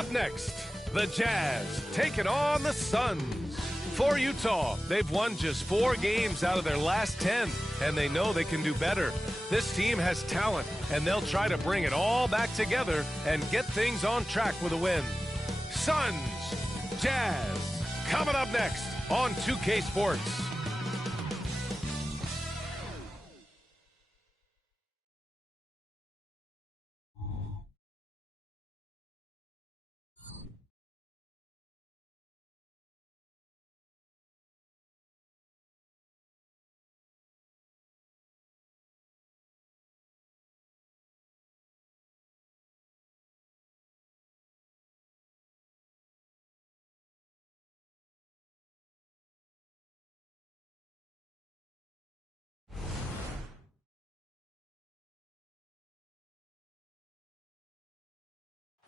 Up next, the Jazz taking on the Suns. For Utah, they've won just 4 games out of their last 10, and they know they can do better. This team has talent, and they'll try to bring it all back together and get things on track with a win. Suns, Jazz, coming up next on 2K Sports.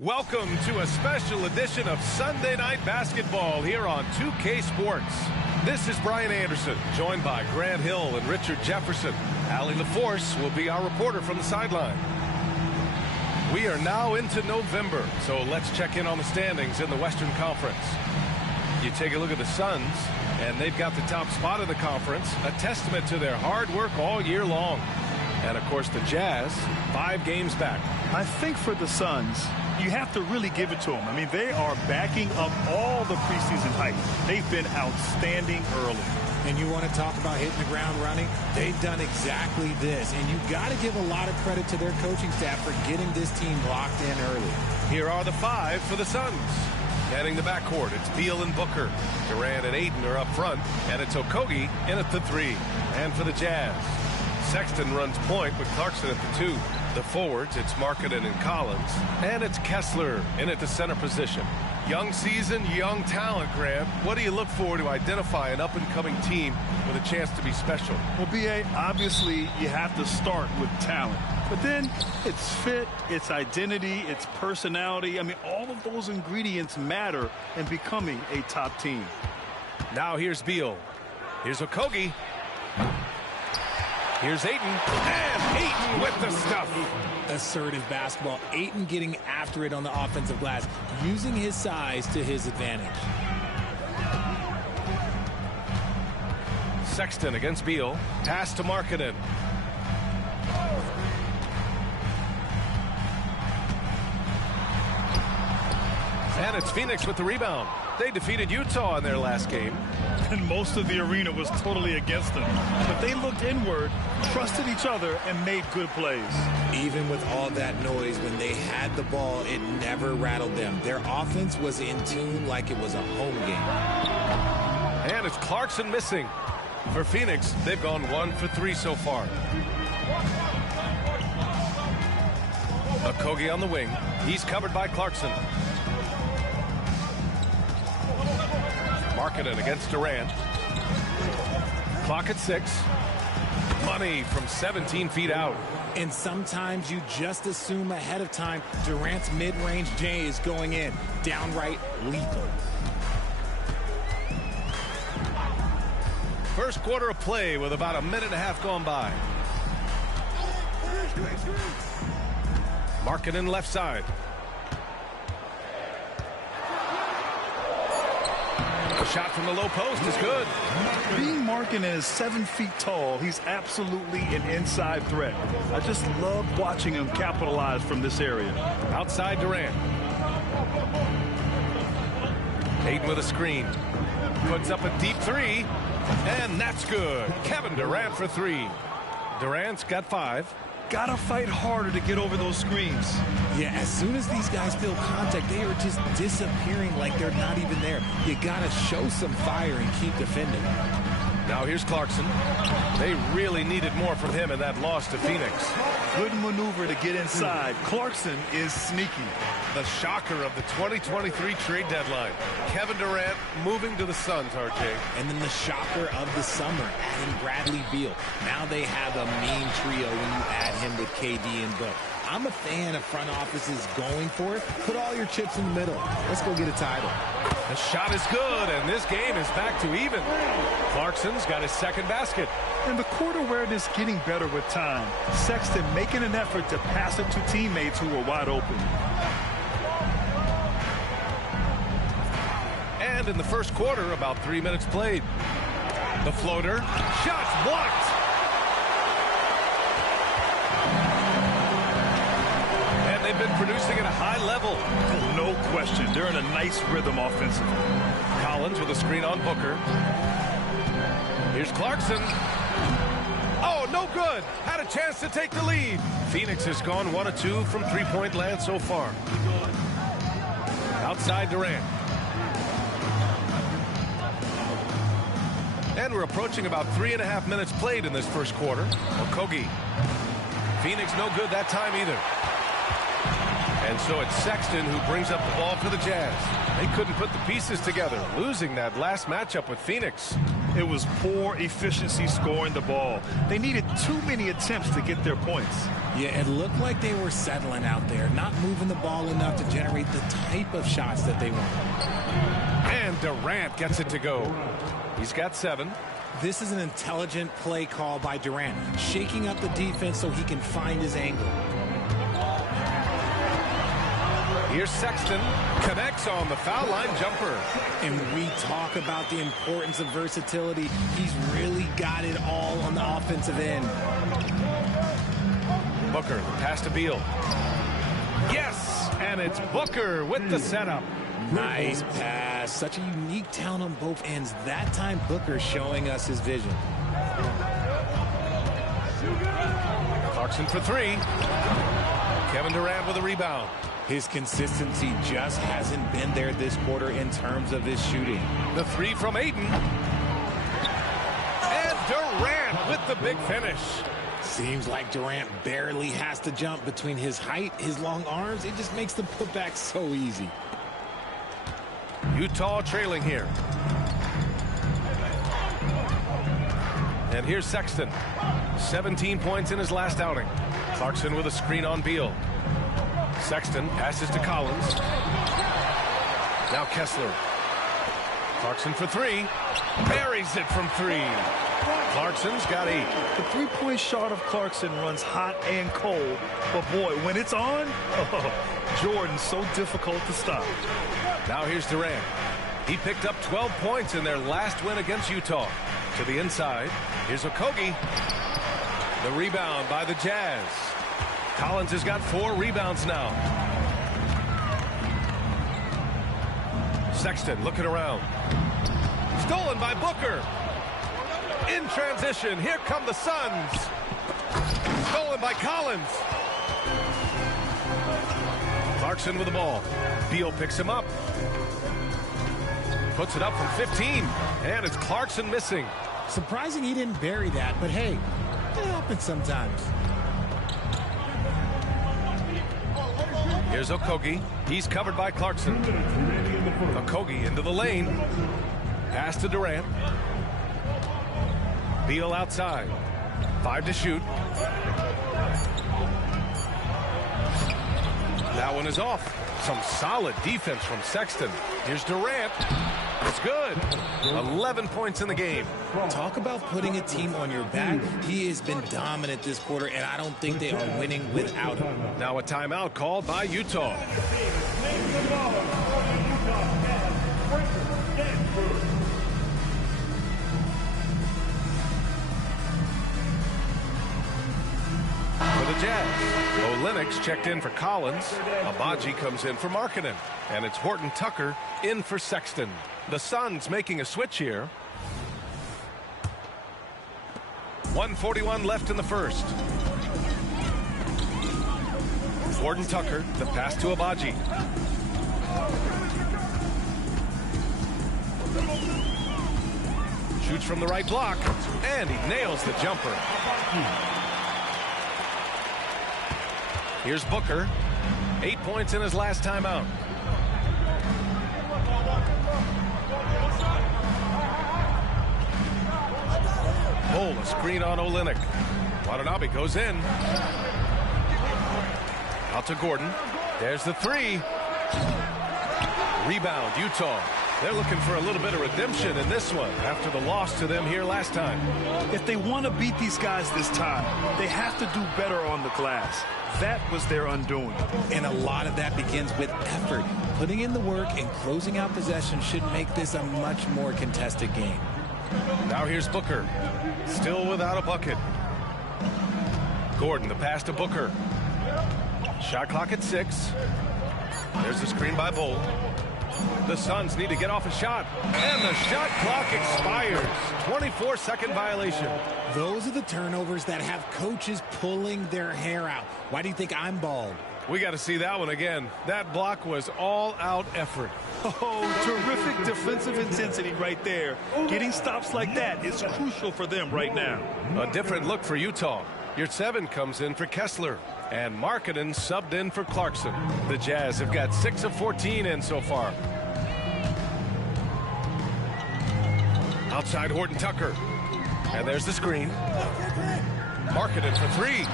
Welcome to a special edition of Sunday Night Basketball here on 2K Sports. This is Brian Anderson, joined by Grant Hill and Richard Jefferson. Allie LaForce will be our reporter from the sideline. We are now into November, so let's check in on the standings in the Western Conference. You take a look at the Suns, and they've got the top spot in the conference, a testament to their hard work all year long. And, of course, the Jazz, 5 games back. I think for the Suns, you have to really give it to them. I mean, they are backing up all the preseason hype. They've been outstanding early. And you want to talk about hitting the ground running? They've done exactly this. And you've got to give a lot of credit to their coaching staff for getting this team locked in early. Here are the 5 for the Suns. Heading the backcourt, it's Beal and Booker. Durant and Ayton are up front, and it's Okogie in at the 3. And for the Jazz, Sexton runs point with Clarkson at the 2. The forwards, it's Markkanen and Collins. And it's Kessler in at the center position. Young season, young talent, Grant. What do you look for to identify an up-and-coming team with a chance to be special? Well, B.A., obviously you have to start with talent. But then it's fit, it's identity, it's personality. I mean, all of those ingredients matter in becoming a top team. Now here's Beal. Here's Okogie. Here's Ayton, and Ayton with the stuff. Assertive basketball. Ayton getting after it on the offensive glass, using his size to his advantage. Sexton against Beal. Pass to Markkanen. And it's Phoenix with the rebound. They defeated Utah in their last game. And most of the arena was totally against them. But they looked inward, trusted each other, and made good plays. Even with all that noise, when they had the ball, it never rattled them. Their offense was in tune like it was a home game. And it's Clarkson missing. For Phoenix, they've gone 1 for 3 so far. Okogie on the wing. He's covered by Clarkson. Markkanen against Durant. Clock at 6. Money from 17 feet out. And sometimes you just assume ahead of time Durant's mid-range J is going in. Downright lethal. First quarter of play with about a minute and a half gone by. Markkanen left side. The shot from the low post is good. Being Markkanen is 7 feet tall, he's absolutely an inside threat. I just love watching him capitalize from this area. Outside Durant. Ayton with a screen. Puts up a deep 3. And that's good. Kevin Durant for 3. Durant's got 5. Gotta fight harder to get over those screens. Yeah, as soon as these guys feel contact, they are just disappearing like they're not even there. You gotta show some fire and keep defending. Now here's Clarkson. They really needed more from him in that loss to Phoenix. Good maneuver to get inside. Clarkson is sneaky. The shocker of the 2023 trade deadline. Kevin Durant moving to the Suns, RJ. And then the shocker of the summer, adding Bradley Beal. Now they have a mean trio when you add him with KD and Book. I'm a fan of front offices going for it. Put all your chips in the middle. Let's go get a title. The shot is good, and this game is back to even. Clarkson's got his second basket. And the court awareness getting better with time. Sexton making an effort to pass it to teammates who were wide open. hand in the first quarter, about 3 minutes played. The floater, shots blocked. And they've been producing at a high level. No question. They're in a nice rhythm offensively. Collins with a screen on Booker. Here's Clarkson. Oh, no good. Had a chance to take the lead. Phoenix has gone 1 of 2 from three-point land so far. Outside Durant. And we're approaching about 3.5 minutes played in this first quarter. Okogie. Phoenix no good that time either. And so it's Sexton who brings up the ball for the Jazz. They couldn't put the pieces together, losing that last matchup with Phoenix. It was poor efficiency scoring the ball. They needed too many attempts to get their points. Yeah, it looked like they were settling out there, not moving the ball enough to generate the type of shots that they want. And Durant gets it to go. He's got 7. This is an intelligent play call by Durant, shaking up the defense so he can find his angle. Here's Sexton, connects on the foul line jumper. And we talk about the importance of versatility. He's really got it all on the offensive end. Booker, pass to Beal. Yes, and it's Booker with the setup. Nice pass. Such a unique talent on both ends. That time, Booker showing us his vision. Clarkson for 3. Kevin Durant with a rebound. His consistency just hasn't been there this quarter in terms of his shooting. The 3 from Ayton. And Durant with the big finish. Seems like Durant barely has to jump between his height, his long arms. It just makes the putback so easy. Utah trailing here. And here's Sexton. 17 points in his last outing. Clarkson with a screen on Beal. Sexton passes to Collins. Now Kessler. Clarkson for 3. Buries it from 3. Clarkson's got 8. The three-point shot of Clarkson runs hot and cold. But boy, when it's on, Jordan's so difficult to stop. Now here's Durant. He picked up 12 points in their last win against Utah. To the inside. Here's Okogie. The rebound by the Jazz. Collins has got 4 rebounds now. Sexton looking around. Stolen by Booker. In transition, here come the Suns. Stolen by Collins. Clarkson with the ball. Beal picks him up. Puts it up from 15. And it's Clarkson missing. Surprising he didn't bury that, but hey, it happens sometimes. Here's Okogie. He's covered by Clarkson. Okogie into the lane. Pass to Durant. Beal outside. 5 to shoot. That one is off. Some solid defense from Sexton. Here's Durant. It's good. 11 points in the game. Talk about putting a team on your back. He has been dominant this quarter, and I don't think they are winning without him. Now a timeout called by Utah. For the Jazz, Olynyk checked in for Collins. Abaji comes in for Markkanen. And it's Horton Tucker in for Sexton. The Suns making a switch here. 1:41 left in the first. Horton Tucker, the pass to Abaji. Shoots from the right block, and he nails the jumper. Here's Booker. 8 points in his last time out. Oh, a screen on Olynyk. Watanabe goes in. Out to Gordon. There's the 3. Rebound, Utah. They're looking for a little bit of redemption in this one after the loss to them here last time. If they want to beat these guys this time, they have to do better on the glass. That was their undoing. And a lot of that begins with effort. Putting in the work and closing out possession should make this a much more contested game. Now here's Booker. Still without a bucket. Gordon, the pass to Booker. Shot clock at 6. There's the screen by Bolt. The Suns need to get off a shot. And the shot clock expires. 24-second violation. Those are the turnovers that have coaches pulling their hair out. Why do you think I'm bald? We got to see that one again. That block was all-out effort. Oh, terrific defensive intensity right there. Getting stops like that is crucial for them right now. A different look for Utah. Your 7 comes in for Kessler. And Markkanen subbed in for Clarkson. The Jazz have got 6 of 14 in so far. Outside Horton Tucker. And there's the screen. Markkanen for 3.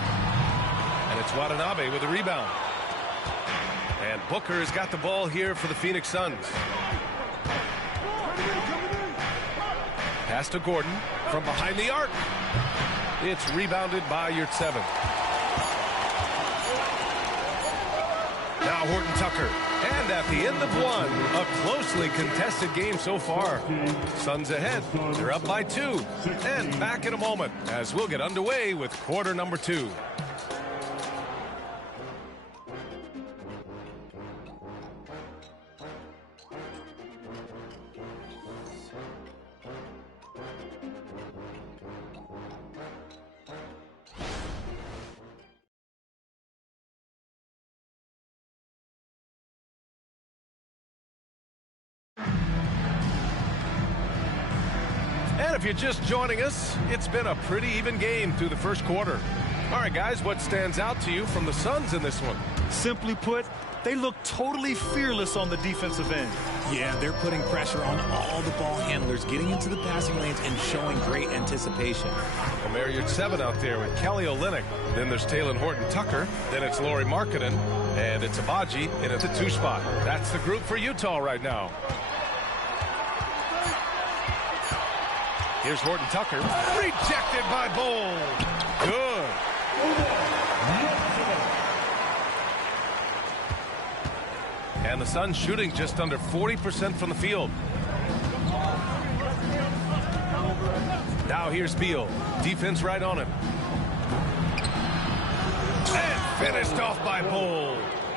And it's Watanabe with a rebound. And Booker has got the ball here for the Phoenix Suns. Pass to Gordon from behind the arc. It's rebounded by your 7. Now Horton Tucker. And at the end of one, a closely contested game so far. Suns ahead. They're up by 2. And back in a moment as we'll get underway with quarter number 2. And if you're just joining us, it's been a pretty even game through the first quarter. All right, guys, what stands out to you from the Suns in this one? Simply put, they look totally fearless on the defensive end. Yeah, they're putting pressure on all the ball handlers, getting into the passing lanes and showing great anticipation. Well, Marriott 7 out there with Kelly Olynyk. Then there's Taylor Horton Tucker. Then it's Lauri Markkanen. And it's Abaji in at the 2 spot. That's the group for Utah right now. Here's Horton Tucker. Rejected by Bowl. Good. And the Suns shooting just under 40% from the field. Now here's Beal. Defense right on him. And finished off by Bowl.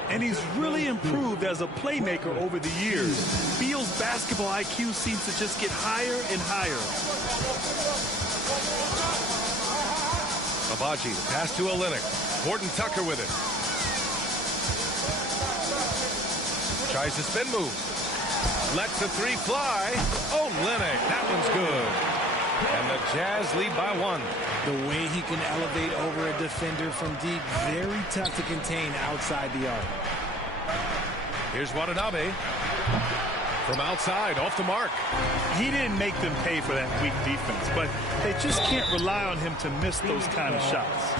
And he's really improved as a playmaker over the years. Beal's basketball IQ seems to just get higher and higher. Abaji, the pass to Olynyk. Horton Tucker with it. Tries the spin move. Lets the 3 fly. Olynyk, that one's good. And the Jazz lead by 1. The way he can elevate over a defender from deep, very tough to contain outside the arc. Here's Watanabe. From outside, off the mark. He didn't make them pay for that weak defense, but they just can't rely on him to miss those kind of shots.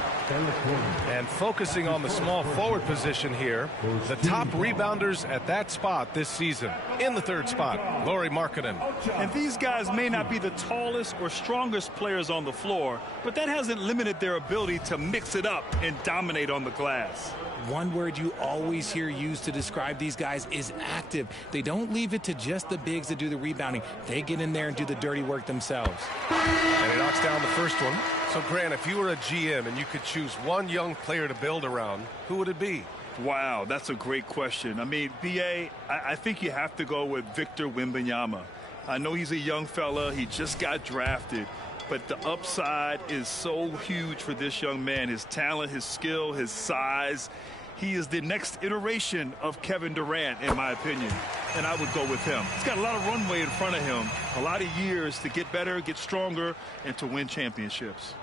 And focusing on the small forward position here, the top rebounders at that spot this season. In the 3rd spot, Lauri Markkanen. And these guys may not be the tallest or strongest players on the floor, but that hasn't limited their ability to mix it up and dominate on the glass. One word you always hear used to describe these guys is active. They don't leave it to just the bigs to do the rebounding. They get in there and do the dirty work themselves. And he knocks down the first one. So, Grant, if you were a GM and you could choose one young player to build around, who would it be? Wow, that's a great question. I mean, B.A., I think you have to go with Victor Wembanyama. I know he's a young fella. He just got drafted. But the upside is so huge for this young man. His talent, his skill, his size. He is the next iteration of Kevin Durant, in my opinion. And I would go with him. He's got a lot of runway in front of him. A lot of years to get better, get stronger, and to win championships.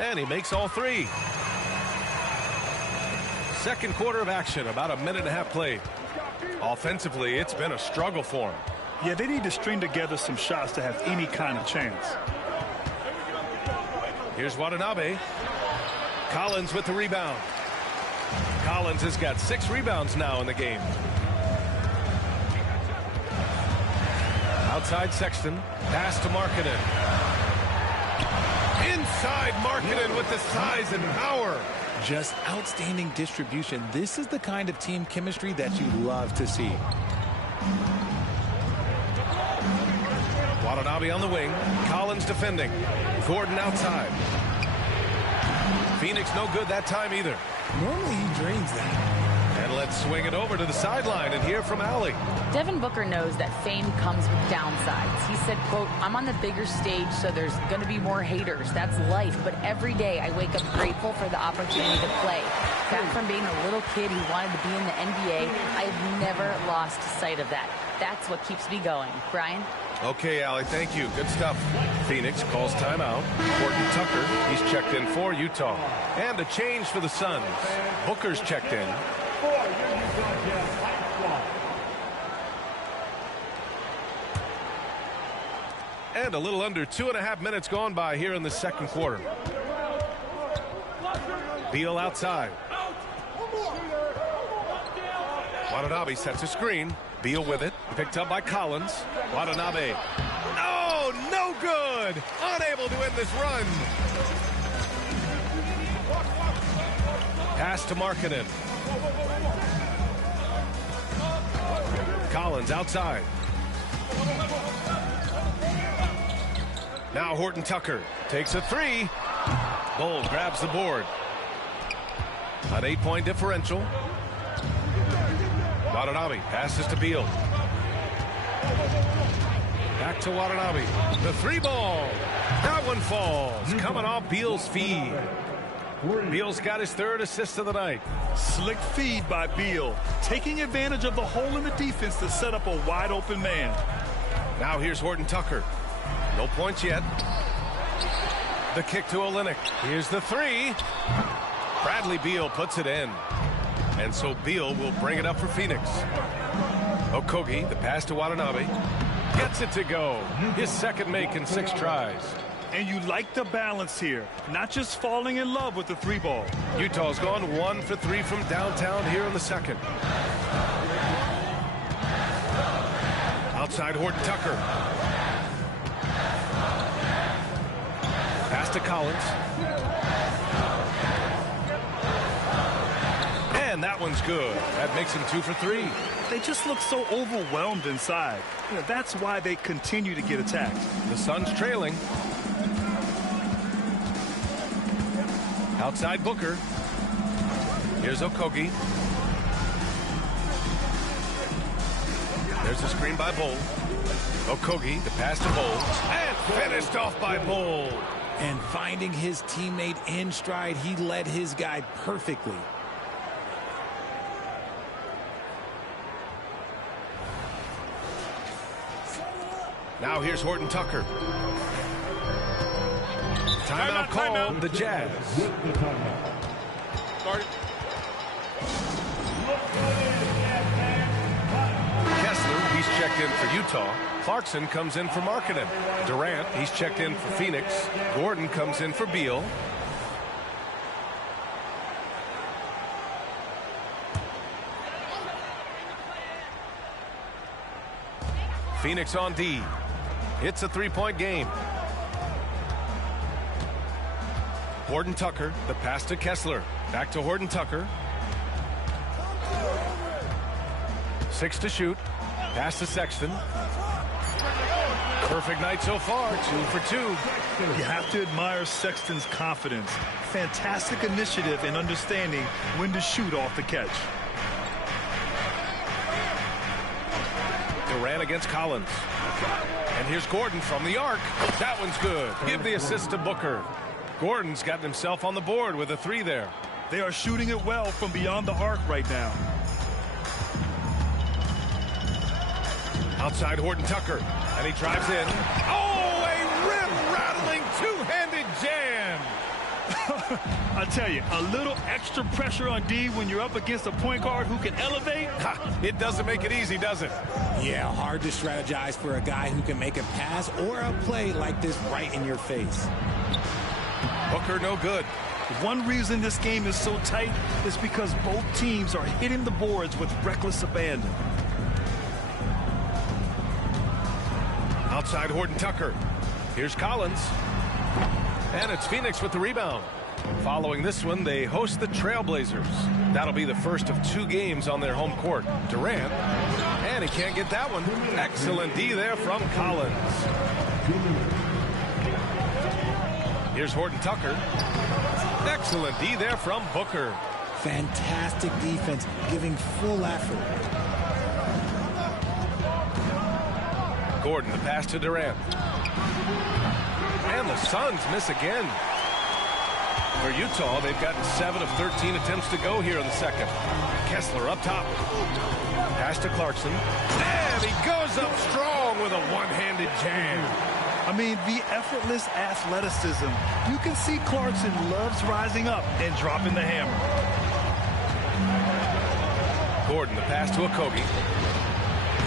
And he makes all 3. Second quarter of action, about a minute and a half played. Offensively, it's been a struggle for him. Yeah, they need to string together some shots to have any kind of chance. Here's Watanabe. Collins with the rebound. Collins has got 6 rebounds now in the game. Outside Sexton. Pass to Markkanen. Inside Markkanen with the size and power. Just outstanding distribution. This is the kind of team chemistry that you love to see. Watanabe on the wing. Collins defending. Gordon outside. Phoenix no good that time either. Normally he drains that. And let's swing it over to the sideline and hear from Allie. Devin Booker knows that fame comes with downsides. He said, quote, "I'm on the bigger stage, so there's going to be more haters. That's life. But every day I wake up grateful for the opportunity to play. Back from being a little kid who wanted to be in the NBA, I've never lost sight of that. That's what keeps me going." Brian? Okay, Allie, thank you. Good stuff. Phoenix calls timeout. Horton Tucker, he's checked in for Utah. And a change for the Suns. Booker's checked in. And a little under 2.5 minutes gone by here in the second quarter. Beal outside. Watanabe sets a screen. Beal with it. Picked up by Collins. Watanabe. Oh, no good. Unable to end this run. Pass to Markkanen. Collins outside. Now Horton Tucker takes a 3. Bull grabs the board. An 8-point differential. Watanabe passes to Beal. Back to Watanabe. The 3 ball. That one falls. Coming off Beal's feed. Beal's got his 3rd assist of the night. Slick feed by Beal, taking advantage of the hole in the defense to set up a wide open man. Now here's Horton Tucker. No points yet. The kick to Olynyk. Here's the 3. Bradley Beal puts it in. And so Beal will bring it up for Phoenix. Okogie, the pass to Watanabe. Gets it to go. His 2nd make in 6 tries. And you like the balance here, not just falling in love with the 3 ball. Utah's gone 1 for 3 from downtown here in the 2nd. Outside Horton Tucker. Pass to Collins. And that one's good. That makes him 2 for 3. They just look so overwhelmed inside. That's why they continue to get attacked. The Suns trailing. Outside Booker. Here's Okogie. There's a screen by Bull. Okogie, the pass to Bull. And finished off by Bull. And finding his teammate in stride, he led his guy perfectly. Now here's Horton Tucker. Timeout call, the Jazz. Kessler, he's checked in for Utah. Clarkson comes in for Markkanen. Durant, he's checked in for Phoenix. Gordon comes in for Beal. Phoenix on D. It's a 3-point game. Horton Tucker, the pass to Kessler. Back to Horton Tucker. 6 to shoot. Pass to Sexton. Perfect night so far, 2 for 2. You have to admire Sexton's confidence. Fantastic initiative in understanding when to shoot off the catch. Durant against Collins. And here's Gordon from the arc. That one's good. Give the assist to Booker. Gordon's gotten himself on the board with a 3 there. They are shooting it well from beyond the arc right now. Outside Horton Tucker. And he drives in. Oh, a rim-rattling two-handed jam. I tell you, a little extra pressure on D when you're up against a point guard who can elevate. It doesn't make it easy, does it? Yeah, hard to strategize for a guy who can make a pass or a play like this right in your face. Booker, no good. One reason this game is so tight is because both teams are hitting the boards with reckless abandon. Outside Horton Tucker. Here's Collins. And it's Phoenix with the rebound. Following this one, they host the Trailblazers. That'll be the first of 2 games on their home court. Durant. And he can't get that one. Excellent D there from Collins. Here's Horton Tucker. Excellent D there from Booker. Fantastic defense, giving full effort. Gordon, the pass to Durant. And the Suns miss again. For Utah, they've gotten 7 of 13 attempts to go here in the second. Kessler up top. Pass to Clarkson. And he goes up strong with a one-handed jam. I mean, the effortless athleticism. You can see Clarkson loves rising up and dropping the hammer. Gordon, the pass to Okogie.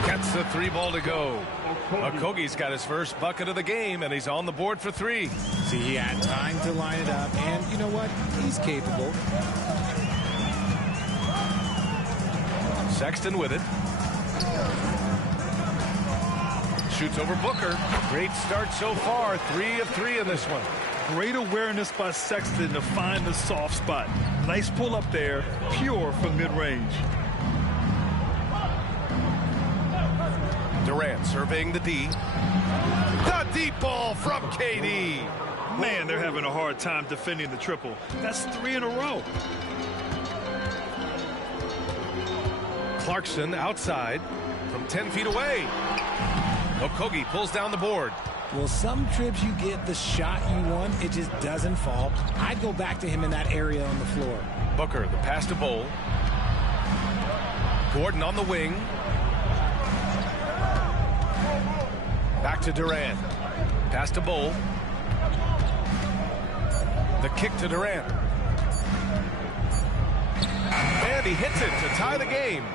Gets the 3 ball to go. Okogie's got his first bucket of the game, and he's on the board for 3. See, he had time to line it up, and you know what? He's capable. Sexton with it. Shoots over Booker. Great start so far. 3 of 3 in this one. Great awareness by Sexton to find the soft spot. Nice pull up there, pure from mid-range. Durant surveying the D. The deep ball from KD. Man, they're having a hard time defending the triple. That's 3 in a row. Clarkson outside from 10 feet away. Okogie pulls down the board. Well, some trips you get the shot you want, it just doesn't fall. I'd go back to him in that area on the floor. Booker, the pass to Bol. Gordon on the wing. Back to Durant. Pass to Bol. The kick to Durant. And he hits it to tie the game.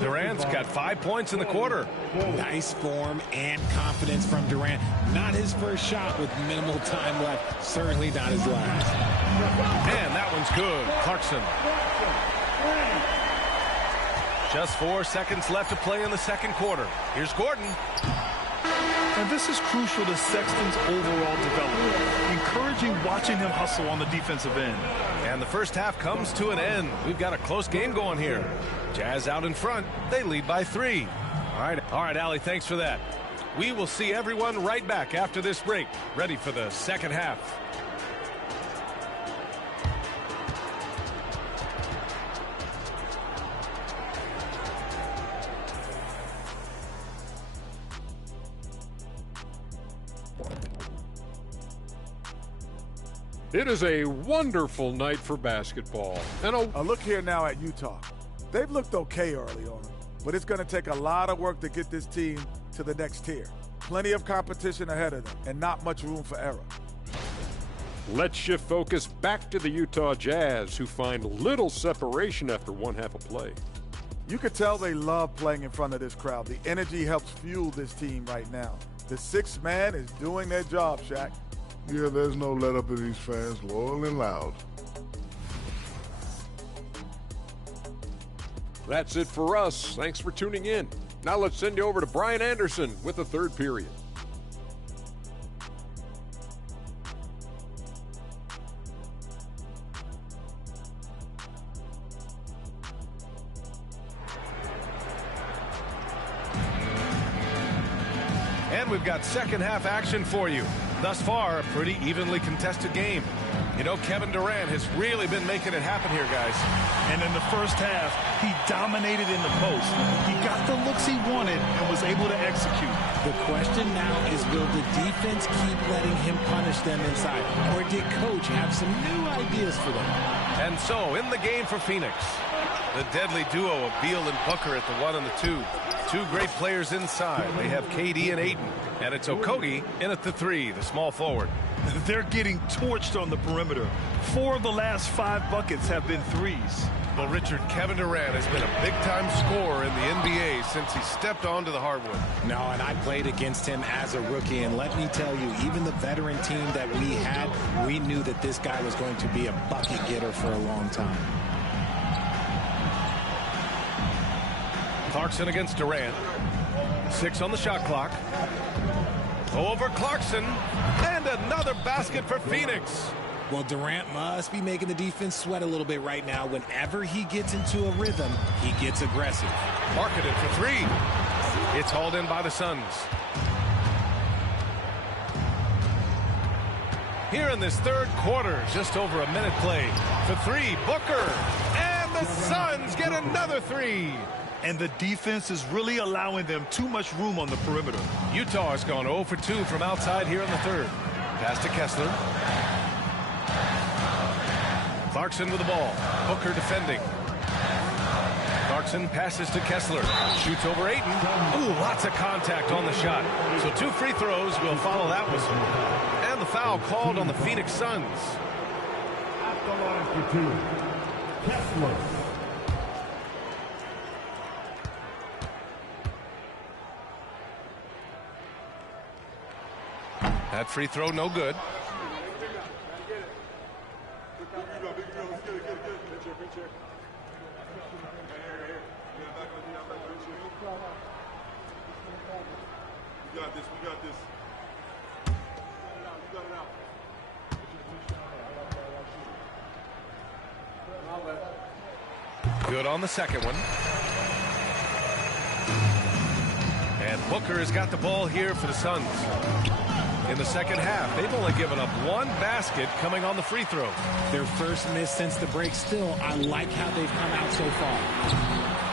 Durant's got 5 points in the quarter. Nice form and confidence from Durant. Not his first shot with minimal time left. Certainly not his last. And that one's good. Clarkson. Just 4 seconds left to play in the second quarter. Here's Gordon. And this is crucial to Sexton's overall development. Encouraging watching him hustle on the defensive end. And the first half comes to an end. We've got a close game going here. Jazz out in front. They lead by 3. All right, Allie, thanks for that. We will see everyone right back after this break, ready for the second half. It is a wonderful night for basketball. And a look here now at Utah. They've looked okay early on, but it's going to take a lot of work to get this team to the next tier. Plenty of competition ahead of them and not much room for error. Let's shift focus back to the Utah Jazz, who find little separation after one half of play. You could tell they love playing in front of this crowd. The energy helps fuel this team right now. The sixth man is doing their job, Shaq. Yeah, there's no let up in these fans, loyal and loud. That's it for us. Thanks for tuning in. Now let's send you over to Brian Anderson with the third period. And we've got second half action for you. Thus far, a pretty evenly contested game. You know, Kevin Durant has really been making it happen here, guys. And in the first half, he dominated in the post. He got the looks he wanted and was able to execute. The question now is, will the defense keep letting him punish them inside? Or did Coach have some new ideas for them? And so, in the game for Phoenix, The deadly duo of Beal and Booker at the 1 and the 2. Two great players inside. They have KD and Ayton. And it's Okogie in at the 3, the small forward. They're getting torched on the perimeter. 4 of the last 5 buckets have been threes. Well, Richard, Kevin Durant has been a big-time scorer in the NBA since he stepped onto the hardwood. No, and I played against him as a rookie, and let me tell you, even the veteran team that we had, we knew that this guy was going to be a bucket getter for a long time. Clarkson against Durant. 6 on the shot clock. Over Clarkson, and another basket for Phoenix. Well, Durant must be making the defense sweat a little bit right now. Whenever he gets into a rhythm, he gets aggressive. Marketed for 3. It's hauled in by the Suns. Here in this third quarter, just over a minute played. For 3, Booker. And the Suns get another 3. And the defense is really allowing them too much room on the perimeter. Utah has gone 0 for 2 from outside here in the third. Pass to Kessler. Clarkson with the ball. Booker defending. Clarkson passes to Kessler. Shoots over Ayton. Ooh, lots of contact on the shot. So 2 free throws will follow that whistle. And the foul called on the Phoenix Suns. At the line for 2, Kessler. That free throw no good. We got this. Good on the second one. And Booker has got the ball here for the Suns. In the second half, they've only given up 1 basket coming on the free throw. Their first miss since the break. Still, I like how they've come out so far.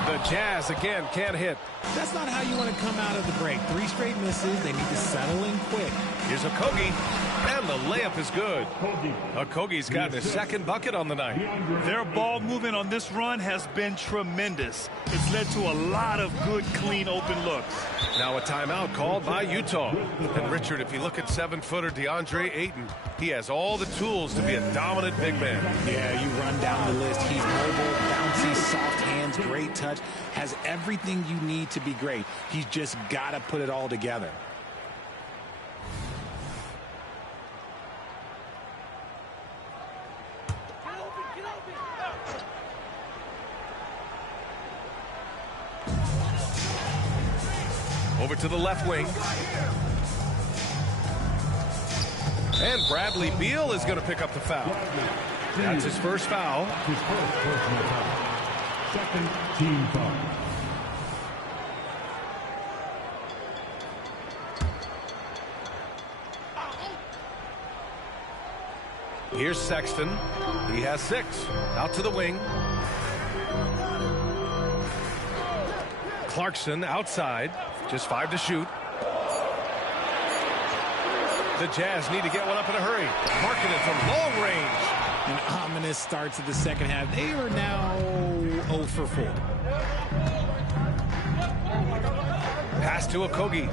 The Jazz, again, can't hit. That's not how you want to come out of the break. 3 straight misses. They need to settle in quick. Here's Okogie, and the layup is good. Okogie's got his second bucket on the night. Their ball movement on this run has been tremendous. It's led to a lot of good, clean, open looks. Now a timeout called by Utah. And Richard, if you look at 7-footer DeAndre Ayton, he has all the tools to be a dominant big man. Yeah, you run down the list. He's mobile, bouncy, soft hands, great touch, has everything you need to be great. He's just got to put it all together. Over to the left wing. And Bradley Beal is going to pick up the foul. That's his first foul. His first personal foul. Second team foul. Here's Sexton. He has 6. Out to the wing. Clarkson outside. Just 5 to shoot. The Jazz need to get one up in a hurry. Marketed from long range. An ominous start to the second half. They are now 0 for 4. Pass to Okogie.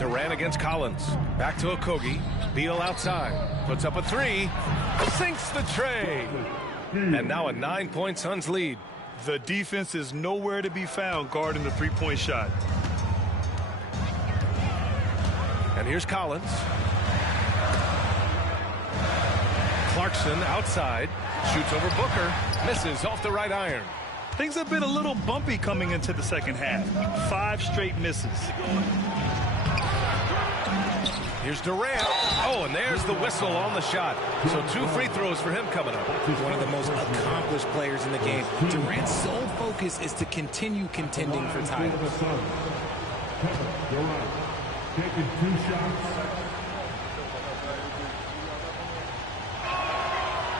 Durant against Collins. Back to Okogie. Beal outside. Puts up a 3. Sinks the tray. And now a 9-point Suns lead. The defense is nowhere to be found guarding the three-point shot. And here's Collins. Clarkson outside. Shoots over Booker. Misses off the right iron. Things have been a little bumpy coming into the second half. 5 straight misses. Here's Durant. Oh, and there's the whistle on the shot. So 2 free throws for him coming up. One of the most accomplished players in the game. Durant's sole focus is to continue contending for titles. Durant taking 2 shots.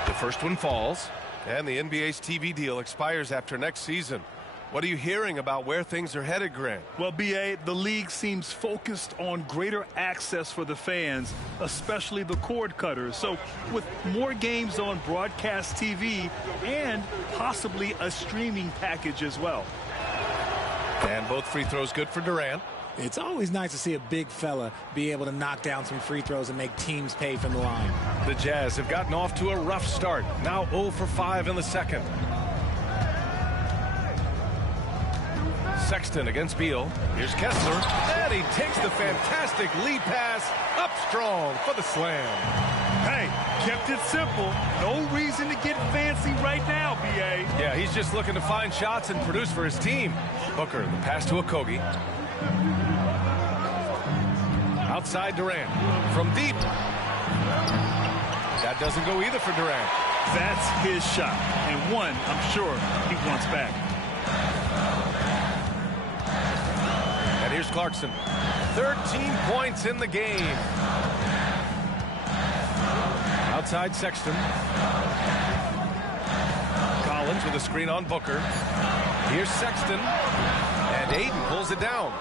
The first one falls, and the NBA's TV deal expires after next season. What are you hearing about where things are headed, Grant? Well, B.A., the league seems focused on greater access for the fans, especially the cord cutters. So with more games on broadcast TV and possibly a streaming package as well. And both free throws good for Durant. It's always nice to see a big fella be able to knock down some free throws and make teams pay from the line. The Jazz have gotten off to a rough start. Now 0 for 5 in the second. Sexton against Beal. Here's Kessler. And he takes the fantastic lead pass up strong for the slam. Hey, kept it simple. No reason to get fancy right now, B.A. Yeah, he's just looking to find shots and produce for his team. Booker, the pass to Okogie. Outside Durant. From deep. That doesn't go either for Durant. That's his shot. And one, I'm sure, he wants back. And here's Clarkson. 13 points in the game. Outside Sexton. Collins with a screen on Booker. Here's Sexton. And Ayton pulls it down.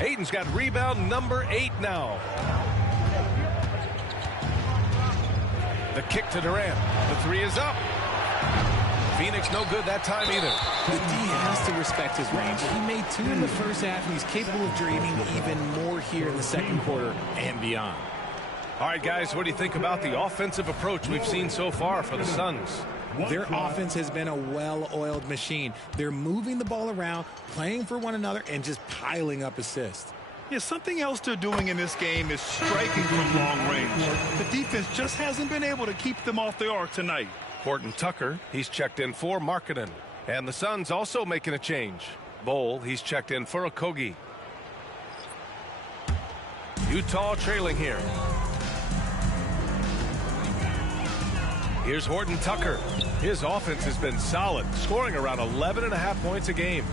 Ayton's got rebound number 8 now. The kick to Durant. The three is up. Phoenix no good that time either. The D has to respect his range. He made 2 in the first half, and he's capable of dreaming even more here in the second quarter and beyond. All right, guys, what do you think about the offensive approach we've seen so far for the Suns? Their offense has been a well-oiled machine. They're moving the ball around, playing for one another, and just piling up assists. Yeah, something else they're doing in this game is striking from long range. The defense just hasn't been able to keep them off the arc tonight. Horton Tucker, he's checked in for Markkanen. And the Suns also making a change. Bowl, he's checked in for Okogie. Utah trailing here. Here's Horton Tucker. His offense has been solid, scoring around 11.5 points a game.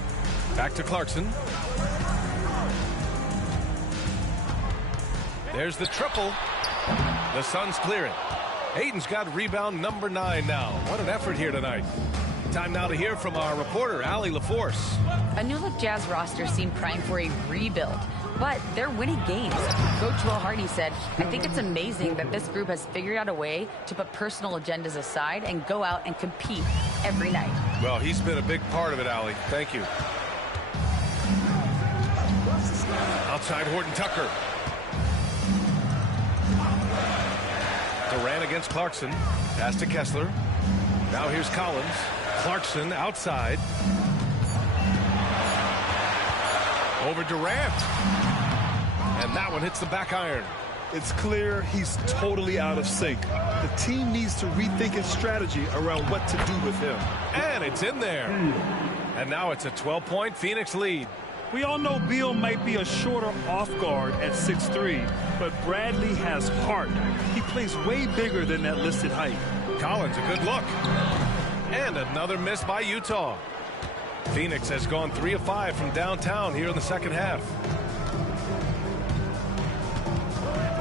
Back to Clarkson. There's the triple. The Suns clear it. Ayton's got rebound number 9 now. What an effort here tonight. Time now to hear from our reporter, Allie LaForce. A new-look Jazz roster seemed primed for a rebuild, but they're winning games. Coach Will Hardy said, I think it's amazing that this group has figured out a way to put personal agendas aside and go out and compete every night. Well, he's been a big part of it, Allie. Thank you. Outside Horton Tucker. Durant against Clarkson. Pass to Kessler. Now here's Collins. Clarkson outside. Over Durant. And that one hits the back iron. It's clear he's totally out of sync. The team needs to rethink its strategy around what to do with him. And it's in there. And now it's a 12-point Phoenix lead. We all know Beal might be a shorter off guard at 6'3", but Bradley has heart. He plays way bigger than that listed height. Collins, a good look. And another miss by Utah. Phoenix has gone 3 of 5 from downtown here in the second half.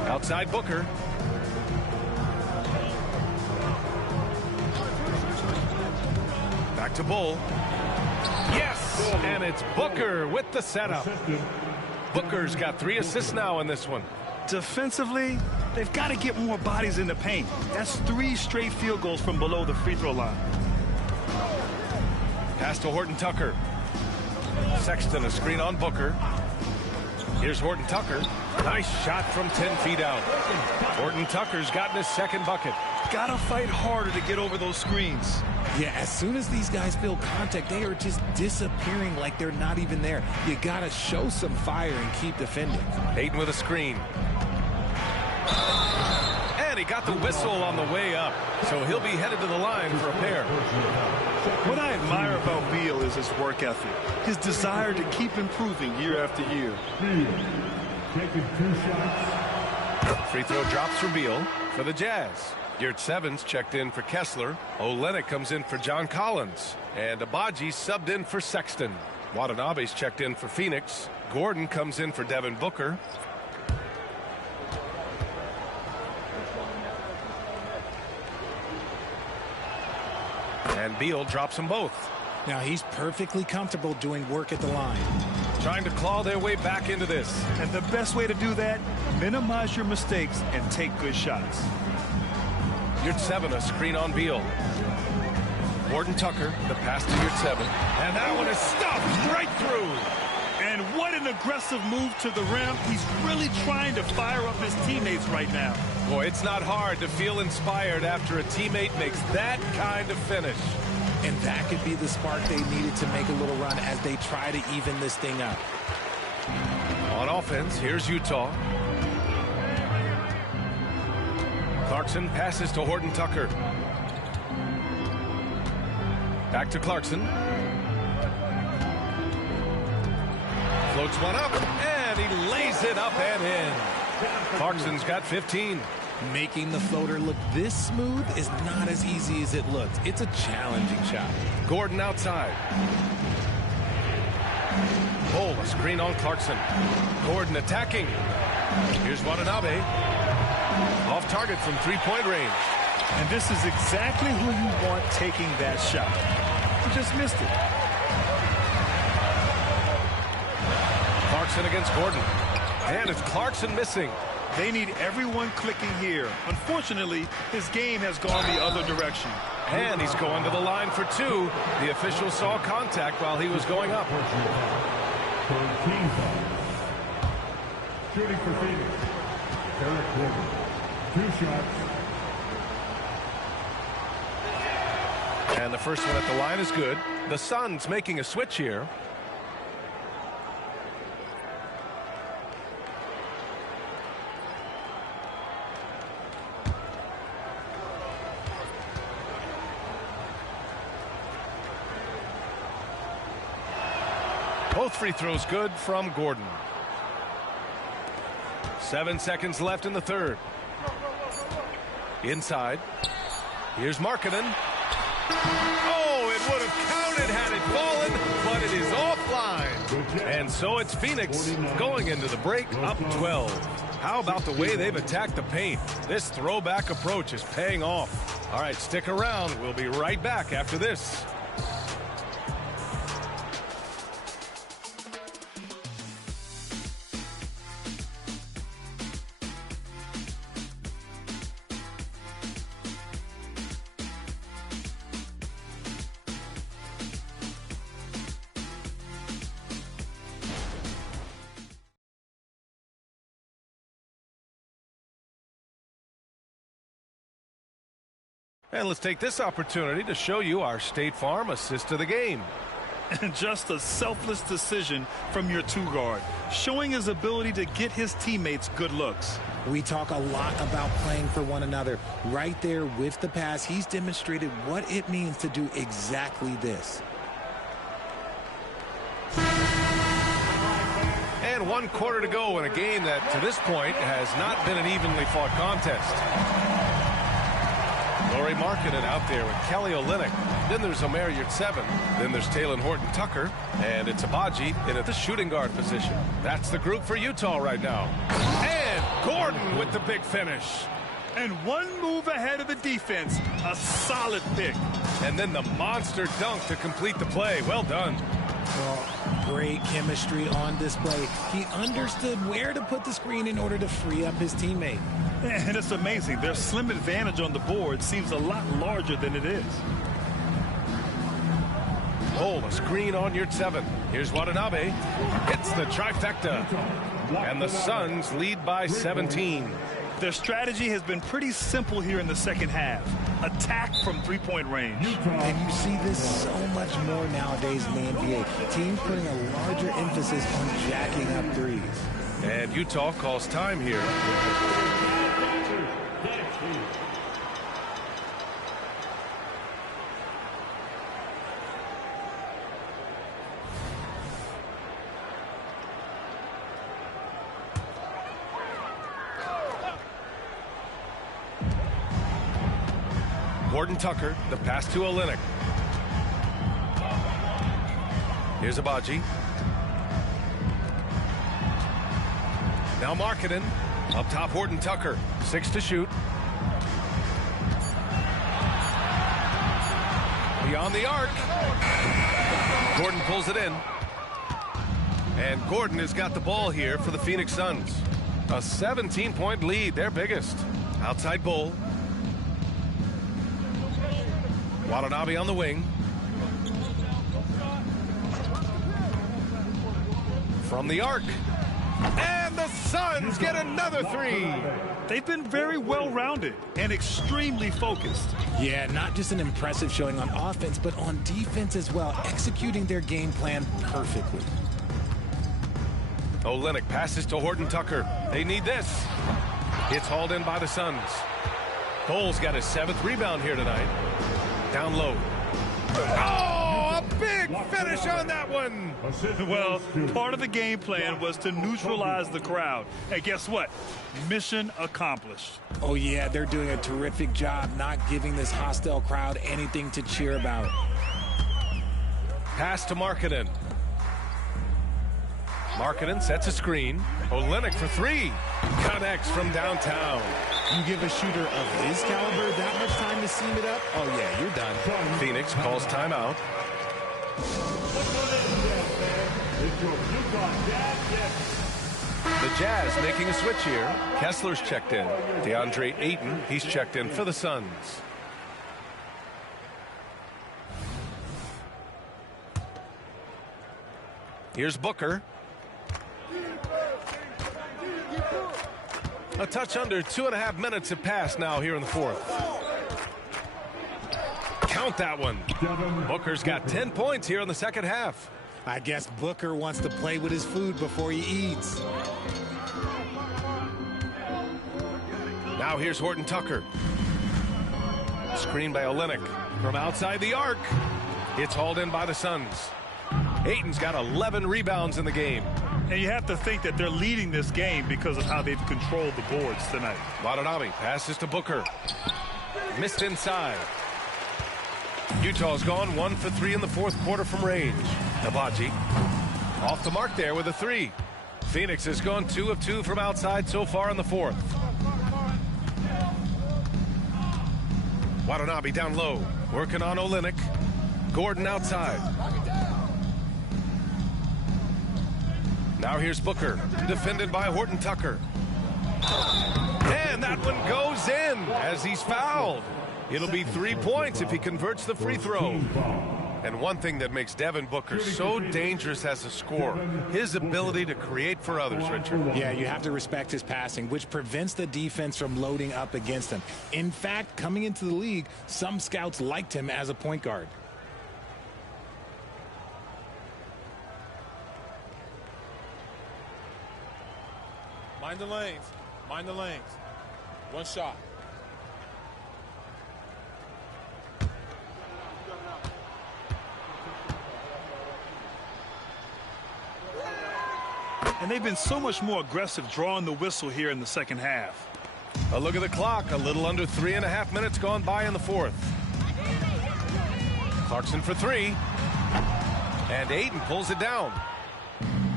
Outside Booker. Back to Bull. Yes! And it's Booker with the setup. Booker's got 3 assists now in this one. Defensively, they've got to get more bodies in the paint. That's 3 straight field goals from below the free throw line. Pass to Horton Tucker. Sexton, a screen on Booker. Here's Horton Tucker. Nice shot from 10 feet out. Horton Tucker's gotten his second bucket. Gotta fight harder to get over those screens. Yeah, as soon as these guys feel contact, they are just disappearing like they're not even there. You gotta show some fire and keep defending. Ayton with a screen. And he got the whistle on the way up. So he'll be headed to the line for a pair. What I admire about Beal is his work ethic. His desire to keep improving year after year. Taking 2 shots. Free throw drops for Beal for the Jazz. Yurt Sevens checked in for Kessler. Olynyk comes in for John Collins. And Abaji subbed in for Sexton. Watanabe's checked in for Phoenix. Gordon comes in for Devin Booker. And Beal drops them both. Now he's perfectly comfortable doing work at the line. Trying to claw their way back into this. And the best way to do that, minimize your mistakes and take good shots. Yurt 7, a screen on Beal. Gordon Tucker, the pass to Yurt 7. And that one is stuffed right through. And what an aggressive move to the rim. He's really trying to fire up his teammates right now. Boy, it's not hard to feel inspired after a teammate makes that kind of finish. And that could be the spark they needed to make a little run as they try to even this thing up. On offense, here's Utah. Clarkson passes to Horton Tucker. Back to Clarkson. Floats one up, and he lays it up and in. Clarkson's got 15. Making the floater look this smooth is not as easy as it looks. It's a challenging shot. Gordon outside. Oh, a screen on Clarkson. Gordon attacking. Here's Watanabe. Off target from three-point range. And this is exactly who you want taking that shot. He just missed it. Clarkson against Gordon. And it's Clarkson missing. They need everyone clicking here. Unfortunately, his game has gone the other direction. And he's going to the line for two. The official saw contact while he was going up. Shooting for Phoenix, Eric Gordon. 2 shots. And the first one at the line is good. The Suns making a switch here. Both free throws good from Gordon. 7 seconds left in the third. Inside. Here's Markkanen. Oh, it would have counted had it fallen, but it is offline. And so it's Phoenix going into the break up 12. How about the way they've attacked the paint? This throwback approach is paying off. All right, stick around. We'll be right back after this. And let's take this opportunity to show you our State Farm assist to the game. And just a selfless decision from your two-guard, showing his ability to get his teammates good looks. We talk a lot about playing for one another. Right there with the pass, he's demonstrated what it means to do exactly this. And 1 quarter to go in a game that, to this point, has not been an evenly fought contest. Lauri Markkanen out there with Kelly Olynyk. Then there's Omer Yurt 7. Then there's Talen Horton Tucker. And it's Abaji in at the shooting guard position. That's the group for Utah right now. And Gordon with the big finish. And one move ahead of the defense. A solid pick. And then the monster dunk to complete the play. Well done. Well, great chemistry on display. He understood where to put the screen in order to free up his teammate. And it's amazing. Their slim advantage on the board seems a lot larger than it is. Oh, a screen on Yurt 7. Here's Watanabe. Hits the trifecta. And the Suns lead by 17. Their strategy has been pretty simple here in the second half. Attack from three-point range. And you see this so much more nowadays in the NBA. Teams putting a larger emphasis on jacking up threes. And Utah calls time here. Gordon Tucker, the pass to Olynyk. Here's Abaji. Now Markkanen. Up top, Horton Tucker. 6 to shoot. Beyond the arc. Gordon pulls it in. And Gordon has got the ball here for the Phoenix Suns. A 17-point lead, their biggest. Outside Bull. Watanabe on the wing. From the arc. And the Suns get another three. They've been very well-rounded and extremely focused. Yeah, not just an impressive showing on offense, but on defense as well, executing their game plan perfectly. Olynyk passes to Horton Tucker. They need this. It's hauled in by the Suns. Cole's got his 7th rebound here tonight. Down low. Oh, a big finish on that one. Well, part of the game plan was to neutralize the crowd. And guess what? Mission accomplished. Oh, yeah, they're doing a terrific job not giving this hostile crowd anything to cheer about. Pass to Markkanen. Markkanen sets a screen. Olynyk for 3. Connects from downtown. You give a shooter of his caliber that much time to seam it up? Oh, yeah, you're done. Phoenix calls timeout. The Jazz making a switch here. Kessler's checked in. DeAndre Ayton, he's checked in for the Suns. Here's Booker. A touch under 2.5 minutes have passed now here in the 4th. Count that one. Booker's got 10 points here in the 2nd half. I guess Booker wants to play with his food before he eats. Now here's Horton Tucker. Screen by Olynyk from outside the arc. It's hauled in by the Suns. Ayton's got 11 rebounds in the game. And you have to think that they're leading this game because of how they've controlled the boards tonight. Watanabe passes to Booker. Missed inside. Utah's gone 1 for 3 in the 4th quarter from range. Nabaji off the mark there with a 3. Phoenix has gone 2 of 2 from outside so far in the 4th. Watanabe down low, working on Olynyk. Gordon outside. Now here's Booker, defended by Horton Tucker. And that one goes in as he's fouled. It'll be 3 points if he converts the free throw. And one thing that makes Devin Booker so dangerous as a scorer, his ability to create for others, Richard. Yeah, you have to respect his passing, which prevents the defense from loading up against him. In fact, coming into the league, some scouts liked him as a point guard. Mind the lanes. Mind the lanes. One shot. And they've been so much more aggressive drawing the whistle here in the 2nd half. A look at the clock. A little under 3.5 minutes gone by in the 4th. Clarkson for 3. And Ayton pulls it down.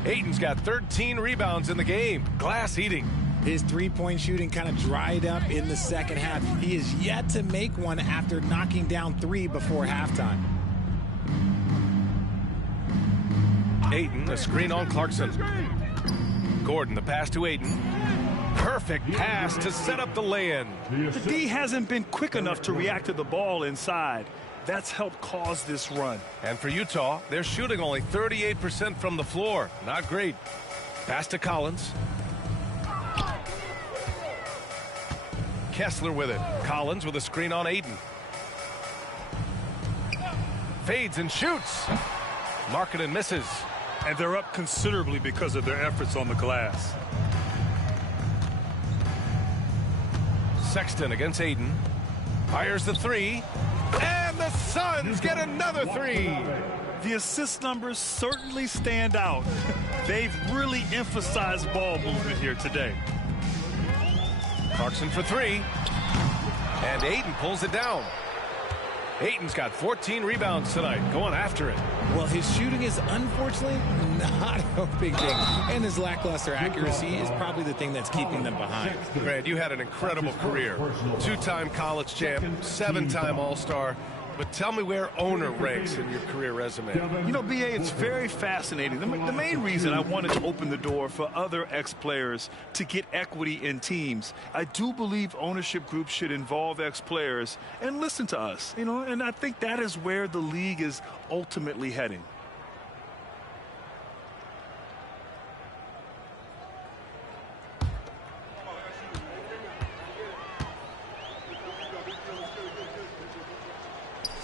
Ayton's got 13 rebounds in the game. Glass eating. His three-point shooting kind of dried up in the 2nd half. He is yet to make one after knocking down 3 before halftime. Ayton, a screen on Clarkson. Gordon, the pass to Ayton. Perfect pass to set up the lay-in. The D hasn't been quick enough to react to the ball inside. That's helped cause this run. And for Utah, they're shooting only 38% from the floor. Not great. Pass to Collins. Kessler with it. Collins with a screen on Ayton. Fades and shoots. Markkanen misses. And they're up considerably because of their efforts on the glass. Sexton against Ayton. Fires the 3. And the Suns get another 3. The assist numbers certainly stand out. They've really emphasized ball movement here today. Clarkson for 3. And Ayton pulls it down. Ayton's got 14 rebounds tonight, going after it. Well, his shooting is unfortunately not a big thing. And his lackluster accuracy is probably the thing that's keeping them behind. Grant, you had an incredible career. 2-time college champ, 7-time All-Star. But tell me where owner ranks in your career resume. You know, BA, it's very fascinating. The main reason I wanted to open the door for other ex-players to get equity in teams, I do believe ownership groups should involve ex-players and listen to us, you know, and I think that is where the league is ultimately heading.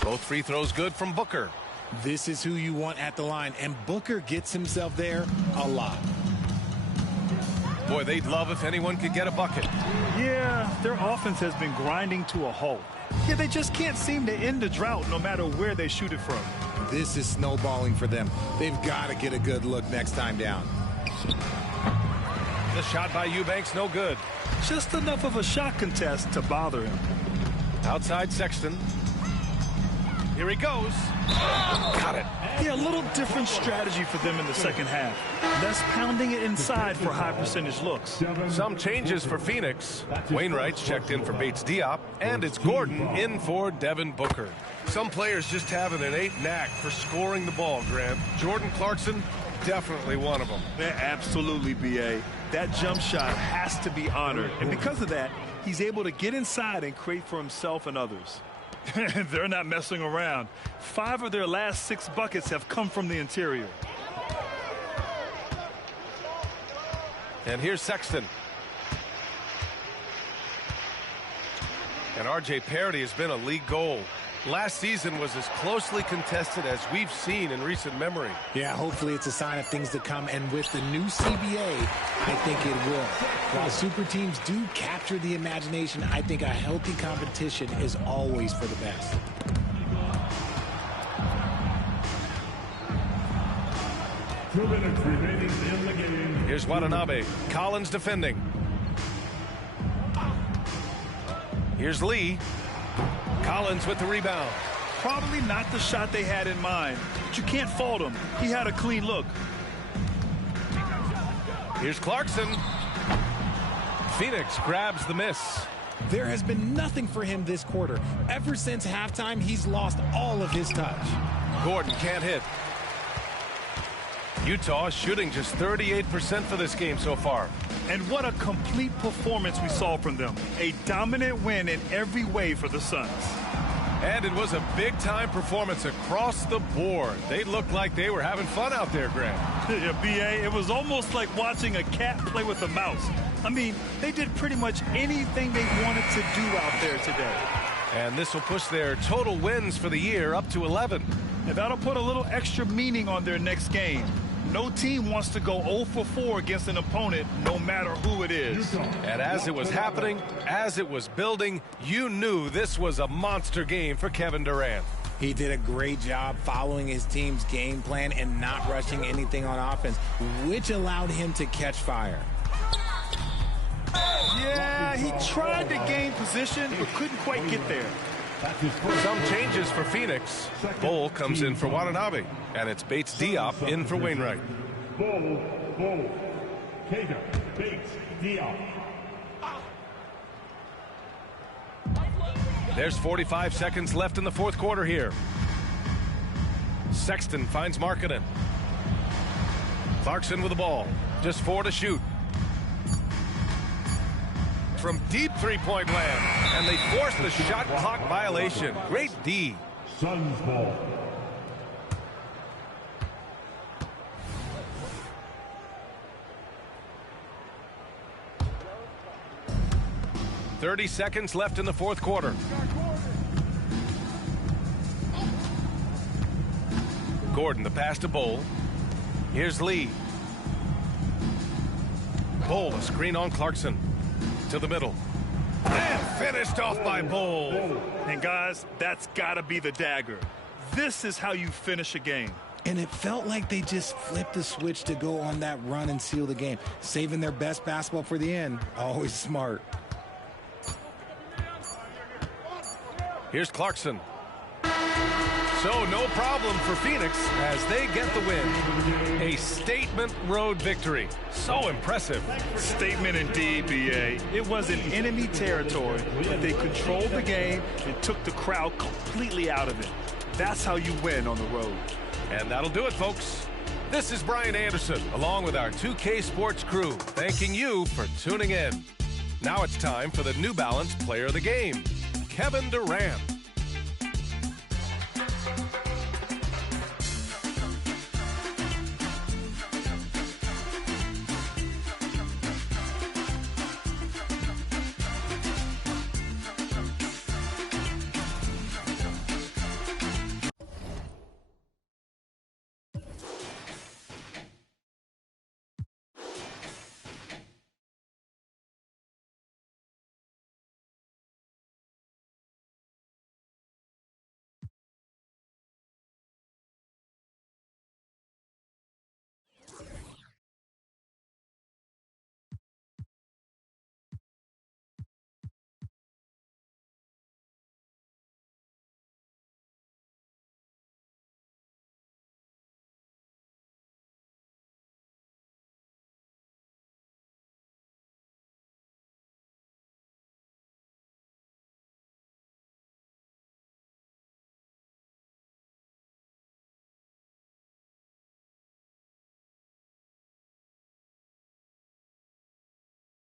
Both free throws good from Booker. This is who you want at the line, and Booker gets himself there a lot. Boy, they'd love if anyone could get a bucket. Yeah, their offense has been grinding to a halt. Yeah, they just can't seem to end the drought no matter where they shoot it from. This is snowballing for them. They've got to get a good look next time down. The shot by Eubanks, no good. Just enough of a shot contest to bother him. Outside Sexton. Here he goes. Got it. Yeah, a little different strategy for them in the second half. Less pounding it inside for high percentage looks. Some changes for Phoenix. Wainwright's checked in for Bates Diop, and it's Gordon in for Devin Booker. Some players just have an innate knack for scoring the ball, Grant. Jordan Clarkson, definitely one of them. Yeah, absolutely, BA. That jump shot has to be honored. And because of that, he's able to get inside and create for himself and others. They're not messing around. 5 of their last 6 buckets have come from the interior. And here's Sexton. And R.J. Parity has been a league goal. Last season was as closely contested as we've seen in recent memory. Yeah, hopefully it's a sign of things to come. And with the new CBA, I think it will. While super teams do capture the imagination, I think a healthy competition is always for the best. Here's Watanabe. Collins defending. Here's Lee. Collins with the rebound. Probably not the shot they had in mind, but you can't fault him. He had a clean look. Here's Clarkson. Phoenix grabs the miss. There has been nothing for him this quarter. Ever since halftime, he's lost all of his touch. Gordon can't hit. Utah shooting just 38% for this game so far. And what a complete performance we saw from them. A dominant win in every way for the Suns. And it was a big-time performance across the board. They looked like they were having fun out there, Grant. Yeah, B.A., it was almost like watching a cat play with a mouse. I mean, they did pretty much anything they wanted to do out there today. And this will push their total wins for the year up to 11. And that'll put a little extra meaning on their next game. No team wants to go 0 for 4 against an opponent, no matter who it is. And as it was happening, as it was building, you knew this was a monster game for Kevin Durant. He did a great job following his team's game plan and not rushing anything on offense, which allowed him to catch fire. Yeah, he tried to gain position, but couldn't quite get there. Some changes for Phoenix. Bull comes in for Watanabe, and it's Bates Diop in for Wainwright. Bull, Kager, Bates, Diop. There's 45 seconds left in the fourth quarter here. Sexton finds Markkanen. Clarkson with the ball. Just 4 to shoot. From deep three-point land, and they force the shot clock violation. Great D. Suns ball. .30 seconds left in the fourth quarter. Gordon, the pass to Bull. Here's Lee. Bull, a screen on Clarkson. To the middle. And finished off by Bull. And guys, that's got to be the dagger. This is how you finish a game. And it felt like they just flipped the switch to go on that run and seal the game. Saving their best basketball for the end. Always smart. Here's Clarkson. So no problem for Phoenix as they get the win. A statement road victory. So impressive. Statement indeed, B.A. It was in enemy territory, but they controlled the game and took the crowd completely out of it. That's how you win on the road. And that'll do it, folks. This is Brian Anderson, along with our 2K Sports crew, thanking you for tuning in. Now it's time for the New Balance Player of the Game, Kevin Durant.